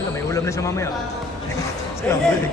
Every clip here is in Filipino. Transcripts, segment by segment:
Wala, may ulam na siya mamaya. Scramble.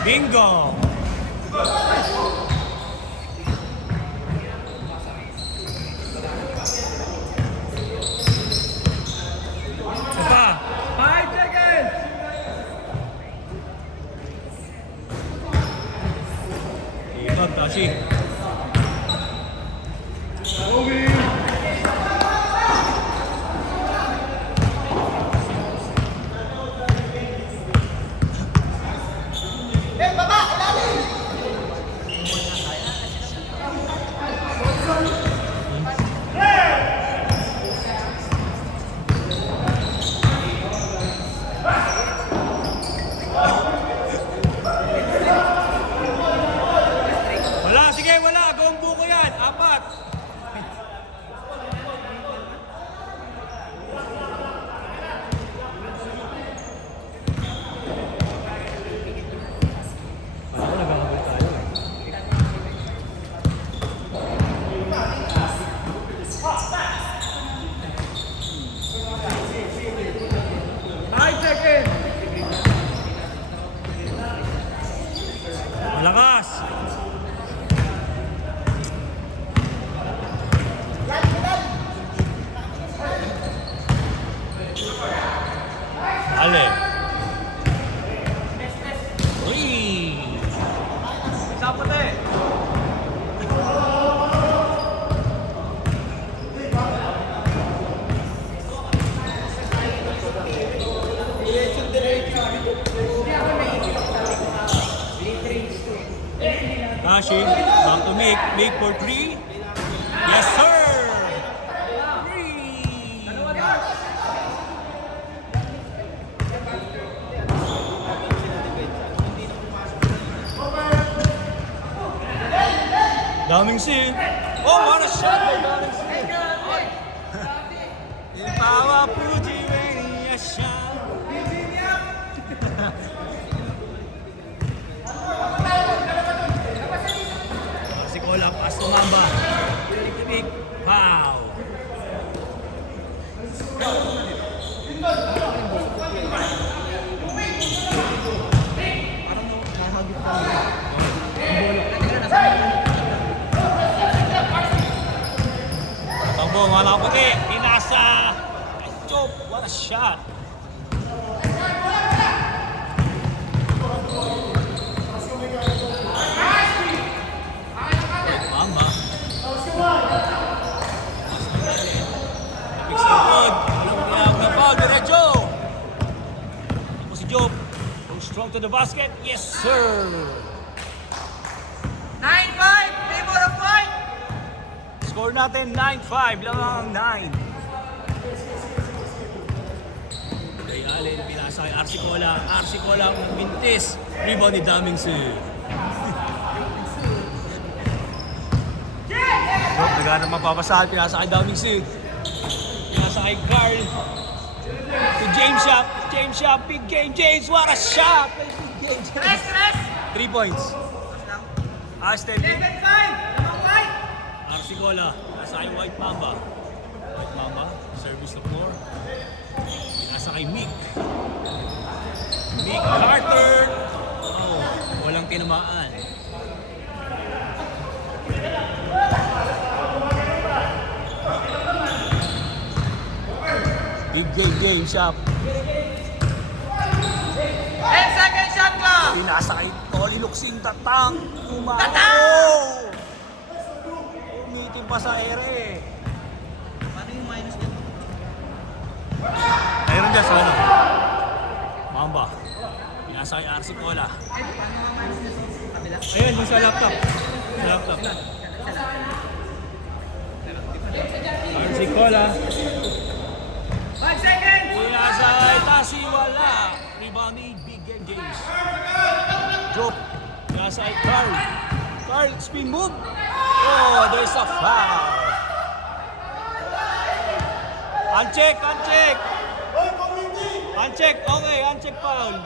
Bingo! Apa? 5 seconds! Ibag, Tashi. Wala, sige, wala. Agawang buko yan. 4. Malakas! Ale. Uy! Sapote! Tashi, back to make for 3. Yes, sir! 3. Daming si. Oh, what a shot by Daming si. Ipawa Puji Mania shot. Wala, pass to Mamba. Big, pow. Tambong, wala ko puti. Pinasa. Chop, what a shot. Job, strong to the basket. Yes, sir. 9-5, favor of 5. Score natin 9-5, lamang 9. Kay Allen, pinasa kay RC Cola. RC Cola ang nagbintis. Rebound ni Daming si. Nagana mapapasahan, pinasa kay Daming si. Pinasa kay Carl. To James Shop. James Shop, big game. James, what a shot! Big game, James. 3 points. Aston. 11-5, lamang 5. RC Cola, nasa kay White Mamba. White Mamba, service the floor. Nasa kay Mick. Mick Carter. Oh, walang tinamaan. Big game shop. 10-second shot clock. Pinasa kay Tolly Luxing Tatang. Tatang! Umitim pa sa ere. Paano yung minus niya? Mayroon dyan sa ano? Pinasakay RC Cola. Ayan, dun sa laptop. Sa laptop. RC Cola. 5 seconds! Pinasakay Tashi, wala. Rebounding, Big Game James. Drop. Pinasakay Carl. Carl, spin move. Oh, there's a foul. Uncheck, uncheck. Uncheck, okay, uncheck foul.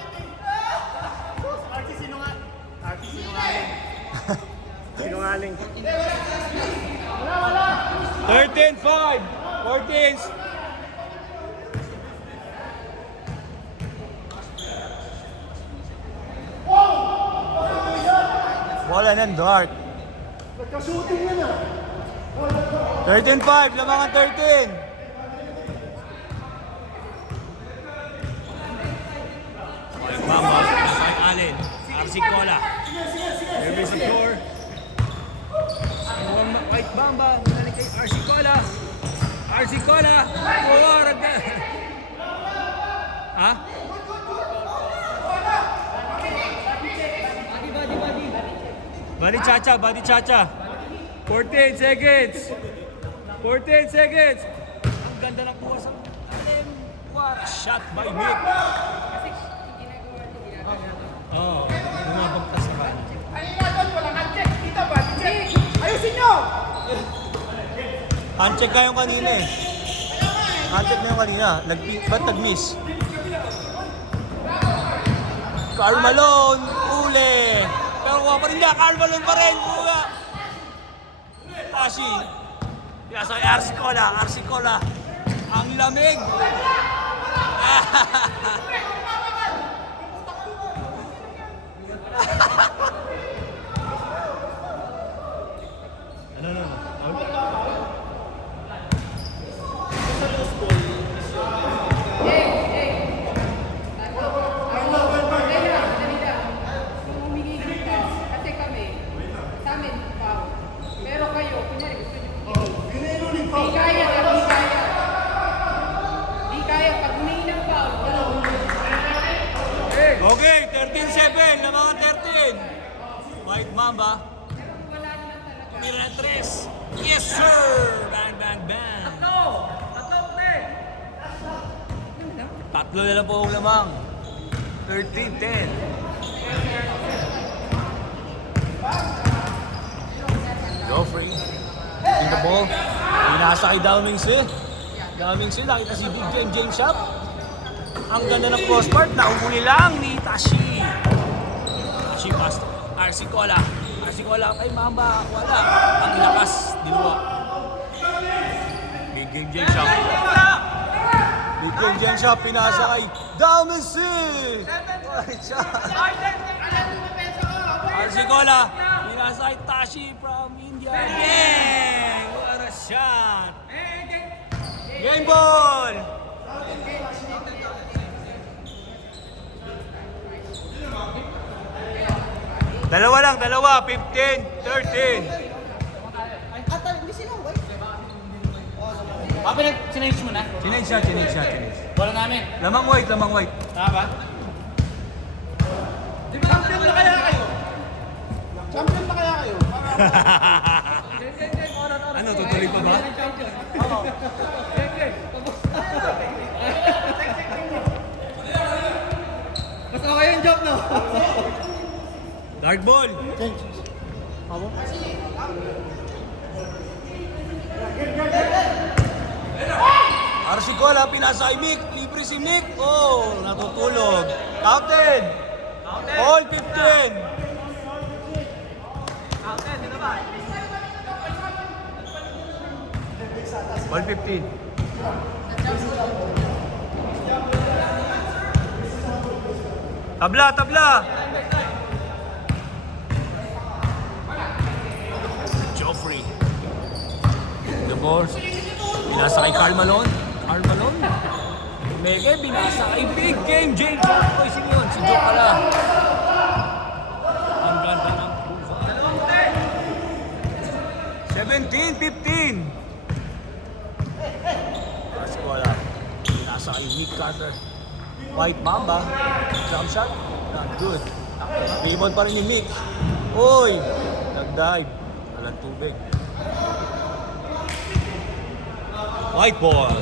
Sinungaling. 13-5. 14. Wala ng dart. Nagka-shooting yan ah. 13-5, lamang ang 13. Okay, Bamba, Frank Allen, RC Cola. Nervous sa floor. White Bamba, nalik kay RC Cola. RC Cola, oh, ragda. Ha? Body Chacha, Body Chacha. 14 seconds. 14 seconds. Ang ganda ng buwas ang alim. What a shot by Mick. Oh, bumabagtas sa kanya. Ay, doon, walang uncheck. Kita ba? Check. Ayusin nyo! Uncheck ka yung kanina eh. Uncheck na yung kanina. Ba't nag-miss? Karl Malone, uli. Pero kuha pa rin niya, Karl Malone pa rin. Kuha. Tashi. Pinasakay RC Cola, RC Cola. Ang lamig. Kasi kami, sa amin, foul. Pero kayo, kunyari gusto nyo di kaya, di kaya. Di kaya, pag humingi ng foul, foul. Okay, 13-7, lamang 13. White Mamba. Wala naman talaga. Miratres. Yes, sir! Bang, bang, bang. Tatlo na lang po ang lamang. 13-10. Joffrey. In the ball. Pinasa kay Downing Si. Downing Si, nakita si Big James Shop. Ang ganda ng crossbar, naumuli lang ni Tashi. Tashi pass. RC Cola. RC Cola kay Mamba. Wala. Ang lakas. Diluwa. Big James Shop. Big James Shop. Pinasa kay Downing Si. Right shot. RC Cola. Pinasa kay Tashi from India. Gang! What a shot. Game ball! Dalawa lang, dalawa. 15, 13. Sinayos mo na? Chinage siya, chinage siya, chinage. Wala namin. Lamang white, lamang white. Tama ba? Champion na kaya kayo? Champion na kaya kayo? Ano, tutuloy pa ba? Mas okay yung joke, no? Dark ball. RC Cola, pinasa kay Mick. Libre si Mick. Oh, natutulog. Counted. All 15. All 15. Tabla, tabla. Joffrey. The ball. Binasa kay Karl Malone. Karl Malone. Mege, binasa kay Big Game James. Oy, sino yun? Si Joe pala. Ang ganda ng puso. 17-15. First ball. Binasa kay Nick Carter. White Mamba. Jump shot. Not good. Rebound pa rin yung Mick. Uy! Nag-dive. Walang tubig. White ball.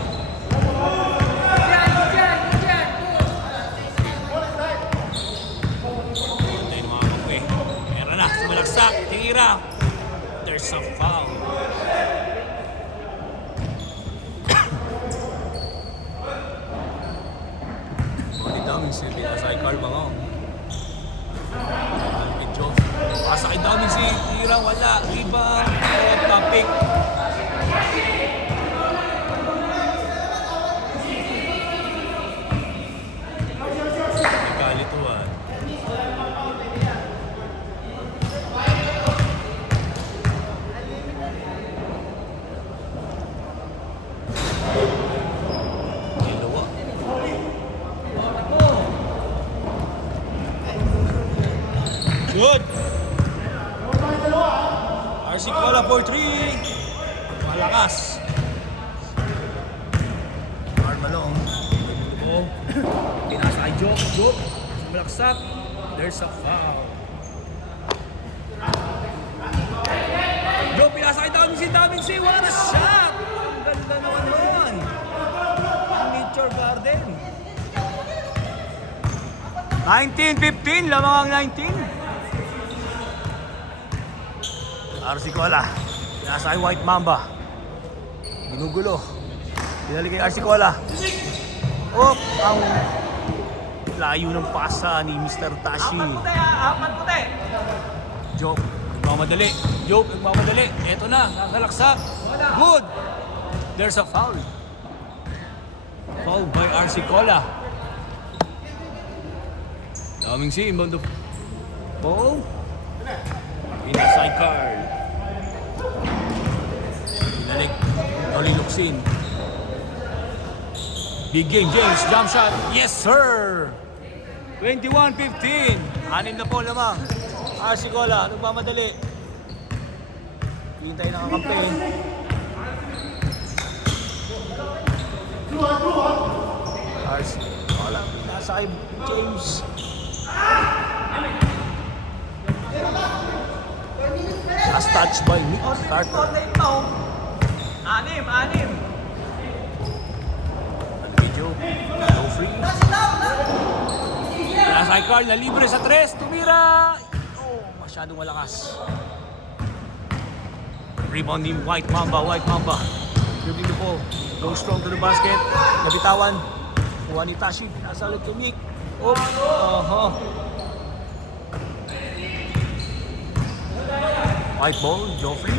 Tayo ng mga kape. Meron na. Sumalaksak. Tira. There's a foul. Daming si Pinasay Carl Bangong. Medyo pasakay daming si Tira, wala. Iba, topic. Kalituan. Ilawa. Good. RC Cola for 3. Malakas. Carmalong. Pinasay Joke. Joke. Sumalaksak. There's a foul. Joke, pinasay daming si. What a shot! Ang ganda naman yun. Nature Garden. 19-15. Lamang ang 19. RC Cola. Nasa White Mamba. Ginugulo. Pinalik kay RC Cola. Oh, ang layo ng pasa ni Mr. Tashi. Apat puti. Joke. Nagmamadali. Joke. Nagmamadali. Eto na. Nakalaksak. Good. There's a foul. Foul by RC Cola. Daming si inbound the ball. Inside Carl. Pinalik. Noli Luksin. Big game, James. Jump shot. Yes, sir! 21-15. 6 na po lamang. RC Cola. Nagmamadali. Hintay na kakampi. RC Cola. Nasa kay James. Last touch by Nick Carter. Anim. Video. No free. Nasa kay Carl na libre sa 3. Tumira. Oh, masyadong malakas. Rebound ni White Mamba. Dribbling the ball. Go strong to the basket. Nabitawan. Kuha ni Tashi. Pinasalag to Mick. Oh. White ball, Joffrey.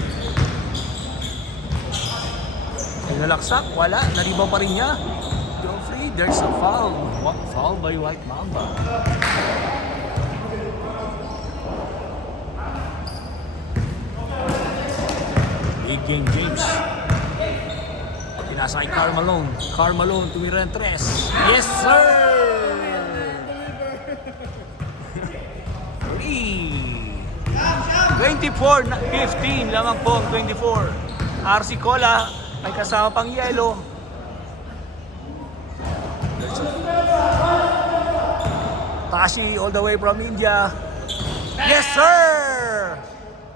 Nalaksak, wala. Naribaw pa rin niya. Joffrey, there's a foul. Foul by White Mamba. Big game, James. Pinasa kay Carmalone, tumira ng 3. Yes, sir! 24-15 lamang po ang 24. RC Cola may kasama pang yelo. Tashi all the way from India. Yes, sir!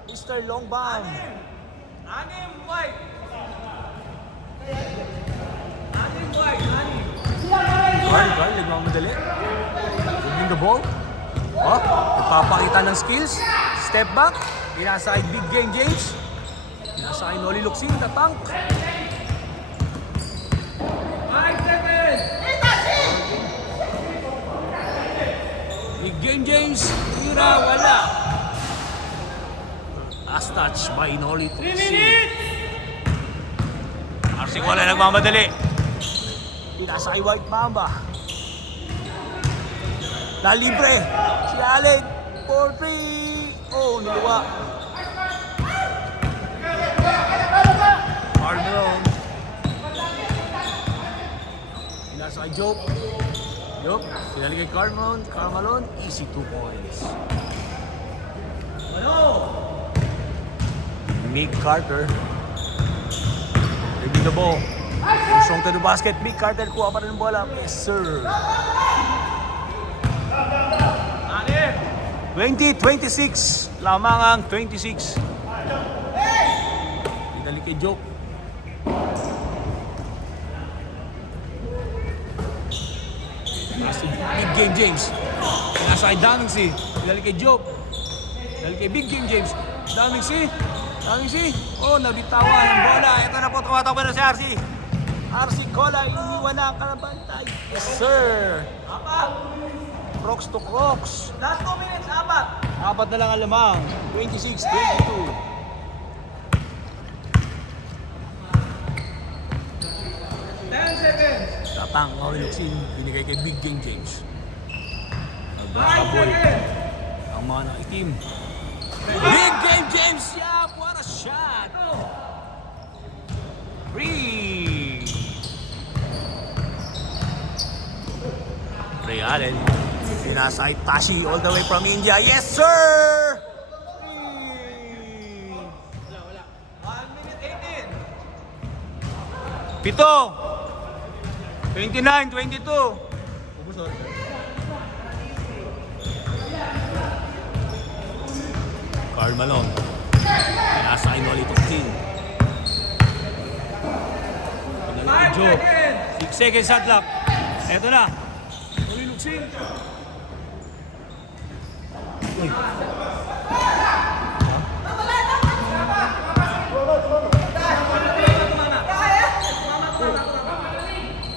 Mr. Longbam. Anim, White. Carl, nagmamadali. Moving the ball. Oh, nagpapakita ng skills. Step back. Pinasa kay Big Game James. Pinasa kay Noli Luksin, na tank. 5 seconds. Big Game James. Tira, wala. Last touch by Noli Luksin. RC Cola nagmamadali. Pinasa kay White Mamba. Libre. Si Allen. 4-3. Oh, niluwa. Carmalone. Pinasa kay Joke. Pinali kay Carmalone. Easy 2 points. Mick Carter. Dribbling the ball. Strong to the basket. Big Carter kuha pa rin ng bola. Yes, sir. 20-26. Lamang ang 26. Idali kay Joke. Nasa Big Game James. Nasa kay Daming C. Idali kay Joke. Idali kay Big Game James. Daming C. Daming C. Oh, nabitawan ang bola. Ito na po, tumatakbo na si RC. RC Cola, iniwan na ang kalabantay. Yes, sir. Crocs to Crocs. Last 2 minutes, apat. Apat na lang ang lamang. 26-22. Tatang, Luksin, binigay kay Big Game James. Nagkakaboy ang mga nakitim. Big Game James, yeah, what a shot! Free! Ray Allen, pinasa kay Tashi all the way from India. Yes, sir! Free! 1 minute 18. Pito! 29-22. Karl Malone. Pinasa kay Noli Tuktin. Pinala kay Joe. 6 seconds shot clock. Eto na. Noli Tuktin. Uy.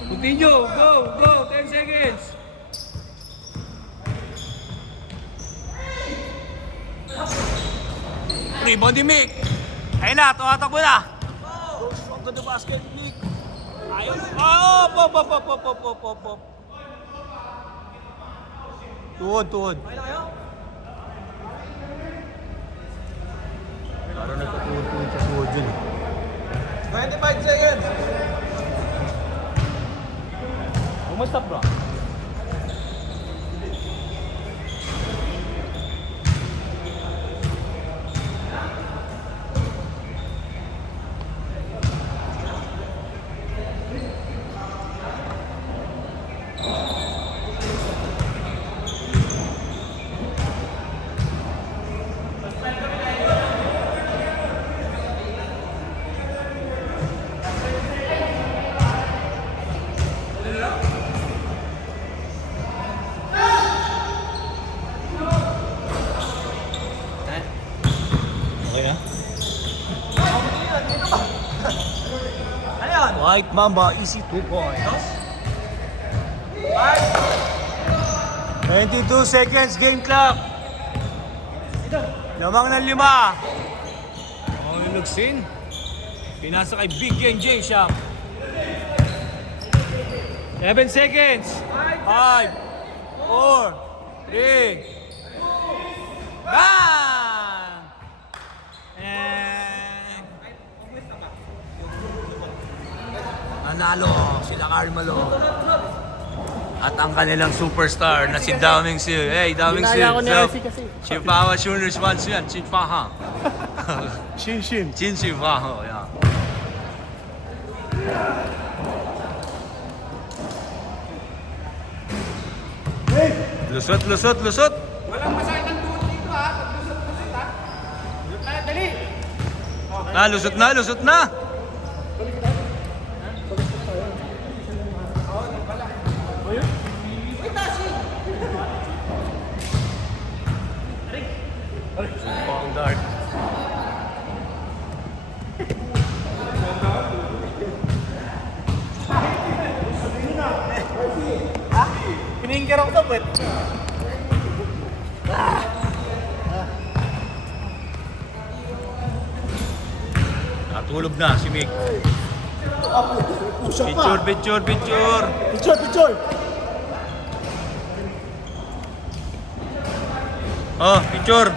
Continue. Go. 10 seconds. Rebound ni Mick. Ayun na, tumatakbo na. Goes from the basket, Mick. Ayun. Oh, pop. Tuhod. Parang nagkatuhod sa tuhod dyan. 25 seconds. Kumusta, bro? Okay na? Ayan. White Mamba, easy 2 points. 22 seconds, game clock. Lamang ng 5. Oh, Luksin. Pinasa kay Big Game James siya. 11 seconds. 5, 4, 3. Bang! And nanalo sila Karl Malone. At ang kanilang superstar na si Daming Si. Hey, Daming Si. Ginaya ko ni RC kasi. Chipawa Juniors once yan. Chipaha. Shin. Chin Chipaha. Yan. Lusot. Walang masakit ang tuhod dito ha. Pag-lusot ha. Dali. Lusot na. Pang dart. Piningger ako to, bet. Natulog na si Mick. Usap pa. Picture. Picture. Oh, picture.